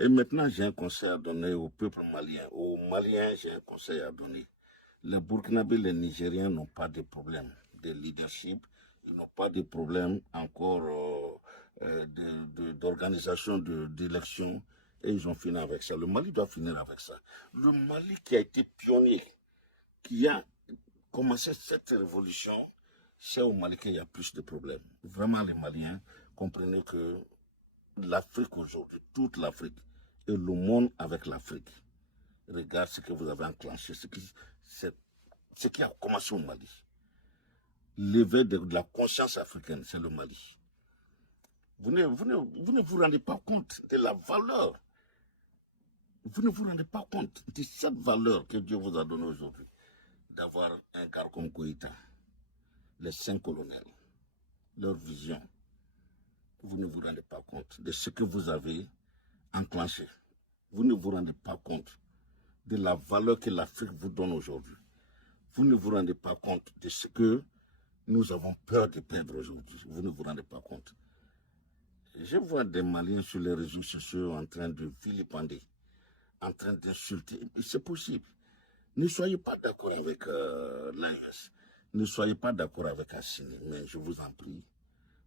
Et maintenant, j'ai un conseil à donner au peuple malien. Aux Maliens, j'ai un conseil à donner. Les Burkinabés, les Nigériens n'ont pas de problème de leadership, ils n'ont pas de problème encore d'organisation d'élections, et ils ont fini avec ça. Le Mali doit finir avec ça. Le Mali qui a été pionnier, qui a commencé cette révolution, c'est au Mali qu'il y a plus de problèmes. Vraiment, les Maliens, comprenez que l'Afrique aujourd'hui, toute l'Afrique, et le monde avec l'Afrique, regarde ce que vous avez enclenché, ce qui a commencé au Mali. L'éveil de la conscience africaine, c'est le Mali. Vous ne vous rendez pas compte de la valeur. Vous ne vous rendez pas compte de cette valeur que Dieu vous a donnée aujourd'hui, d'avoir un gars comme Goïta, les 5 colonels, leur vision. Vous ne vous rendez pas compte de ce que vous avez enclenché. Vous ne vous rendez pas compte de la valeur que l'Afrique vous donne aujourd'hui. Vous ne vous rendez pas compte de ce que nous avons peur de perdre aujourd'hui. Vous ne vous rendez pas compte. Je vois des Maliens sur les réseaux sociaux en train de vilipender, en train d'insulter. C'est possible. Ne soyez pas d'accord avec l'AES. Ne soyez pas d'accord avec Assini. Mais je vous en prie,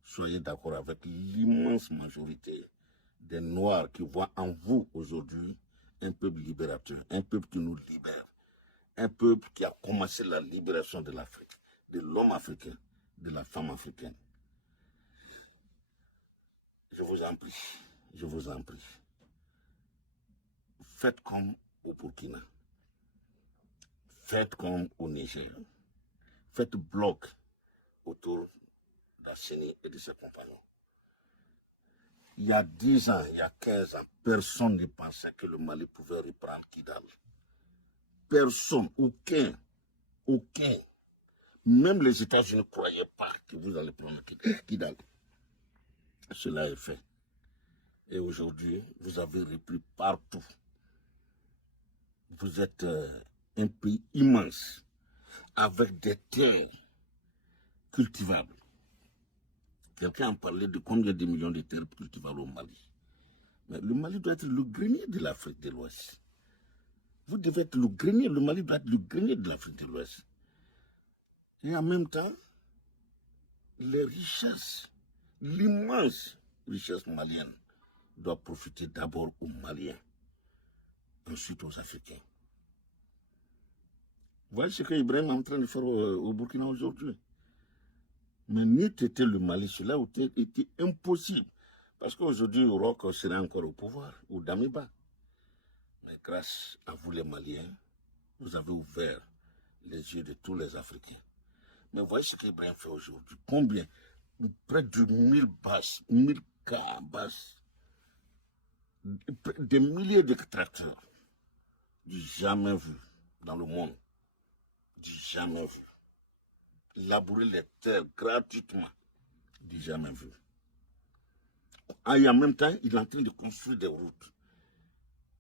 soyez d'accord avec l'immense majorité des Noirs qui voient en vous aujourd'hui un peuple libérateur, un peuple qui nous libère, un peuple qui a commencé la libération de l'Afrique, de l'homme africain, de la femme africaine. Je vous en prie, je vous en prie. Faites comme au Burkina, faites comme au Niger, faites bloc autour d'Assini et de ses compagnons. Il y a 10 ans, il y a 15 ans, personne ne pensait que le Mali pouvait reprendre Kidal. Personne, aucun. Même les États-Unis ne croyaient pas que vous allez prendre Kidal. Cela est fait. Et aujourd'hui, vous avez repris partout. Vous êtes un pays immense, avec des terres cultivables. Quelqu'un a parlé de combien de millions de terres cultivables au Mali. Mais le Mali doit être le grenier de l'Afrique de l'Ouest. Vous devez être le grenier, le Mali doit être le grenier de l'Afrique de l'Ouest. Et en même temps, les richesses, l'immense richesse malienne, doit profiter d'abord aux Maliens, ensuite aux Africains. Vous voyez ce qu'Ibrahim est en train de faire au Burkina aujourd'hui. Mais n'eût été le Mali, cela aurait été impossible. Parce qu'aujourd'hui, Roch serait encore au pouvoir, ou Damiba. Mais grâce à vous les Maliens, vous avez ouvert les yeux de tous les Africains. Mais voyez ce qu'Ibrahim fait aujourd'hui. Combien? Près de 1000 bases, 1000 cas bases, des milliers de tracteurs. Du jamais vu dans le monde. Du jamais vu. Labourer les terres gratuitement. Du jamais vu. Et en même temps, il est en train de construire des routes.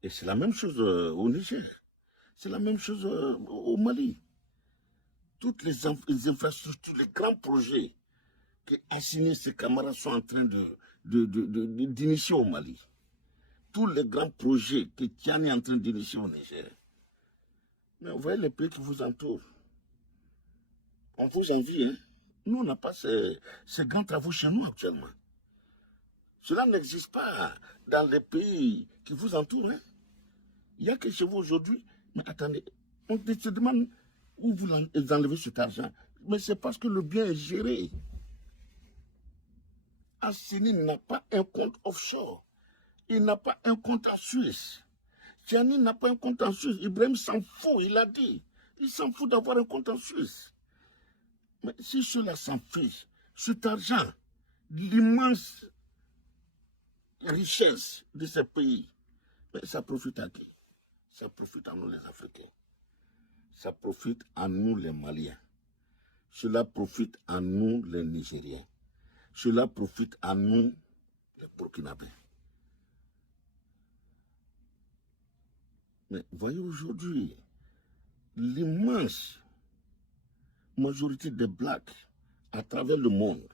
Et c'est la même chose au Niger. C'est la même chose au Mali. Toutes les infrastructures, les grands projets que Assini et ses camarades sont en train d'initier au Mali. Tous les grands projets que Tiani est en train d'initier au Niger. Mais vous voyez les pays qui vous entourent. On vous envie, hein? Nous, on n'a pas ces grands travaux chez nous actuellement. Cela n'existe pas dans les pays qui vous entourent. Hein? Il n'y a que chez vous aujourd'hui. Mais attendez, on se demande où vous enlevez cet argent. Mais c'est parce que le bien est géré. Assini n'a pas un compte offshore. Il n'a pas un compte en Suisse. Tiani n'a pas un compte en Suisse. Ibrahim s'en fout, il a dit. Il s'en fout d'avoir un compte en Suisse. Mais si cela s'en fiche, cet argent, l'immense richesse de ces pays, mais ça profite à qui? Ça profite à nous les Africains. Ça profite à nous les Maliens. Cela profite à nous les Nigériens. Cela profite à nous les Burkinabés. Mais voyez aujourd'hui, l'immense majorité des Blacks à travers le monde,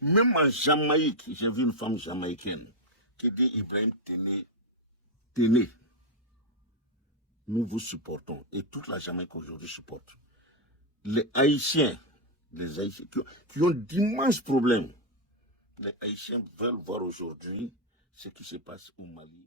même en Jamaïque, j'ai vu une femme jamaïcaine qui dit Ibrahim tenait tenez, nous vous supportons et toute la Jamaïque aujourd'hui supporte. Les Haïtiens qui ont d'immenses problèmes, les Haïtiens veulent voir aujourd'hui ce qui se passe au Mali.